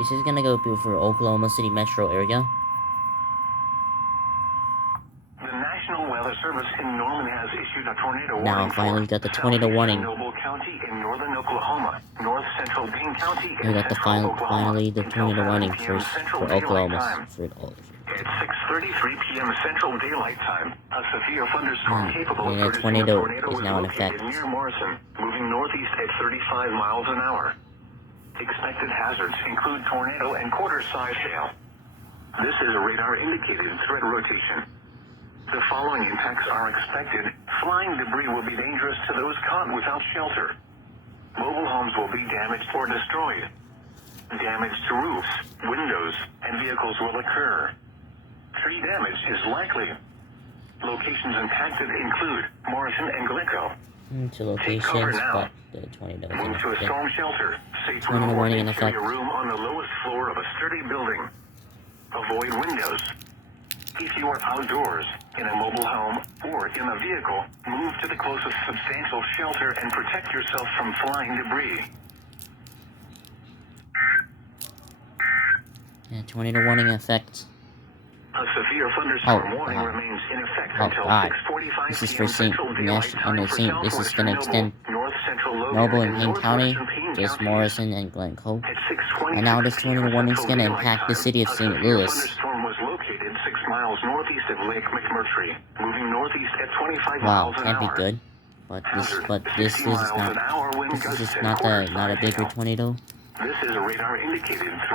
Is this gonna go for Oklahoma City metro area? The National Weather Service in Norman has issued a tornado Now warning finally for got the tornado warning. Noble County in northern Oklahoma, north central Payne County, We got the finally the tornado warning for Oklahoma. At 6:33 p.m. Central Daylight Time, a severe thunderstorm capable of producing tornado a tornado is now in located effect. near Morrison, moving northeast at 35 miles an hour. Expected hazards include tornado and quarter-size hail. This is a radar-indicated threat rotation. The following impacts are expected. Flying debris will be dangerous to those caught without shelter. Mobile homes will be damaged or destroyed. Damage to roofs, windows, and vehicles will occur. Tree damage is likely. Locations impacted include Morrison and Glencoe. To locations, but the tornado is in Move to a effect. storm shelter. Safe Tornado room or warning in interior effect. room on the lowest floor of a sturdy building. Avoid windows. If you are outdoors, in a mobile home, or in a vehicle, move to the closest substantial shelter and protect yourself from flying debris. Yeah, tornado warning in effect. A severe thunderstorm warning God. remains in effect Oh, until God. 6:45 This is p.m. for St. Central Daylight Time for This is southwestern gonna extend North Central Logan Noble and and Payne County, northwestern Payne just counties. Morrison and Glencoe. At 6:26 And now this tornado p.m. warning is Central gonna Daylight impact the Time, city of a St. severe Louis. thunderstorm was located 6 miles northeast of Lake McMurtry, moving northeast at 25 Wow, miles an can't be hour. good. But this Hazard, is 60 miles an hour wind not gusts and not a quarter-size bigger hail. tornado. This is a radar indicated threat.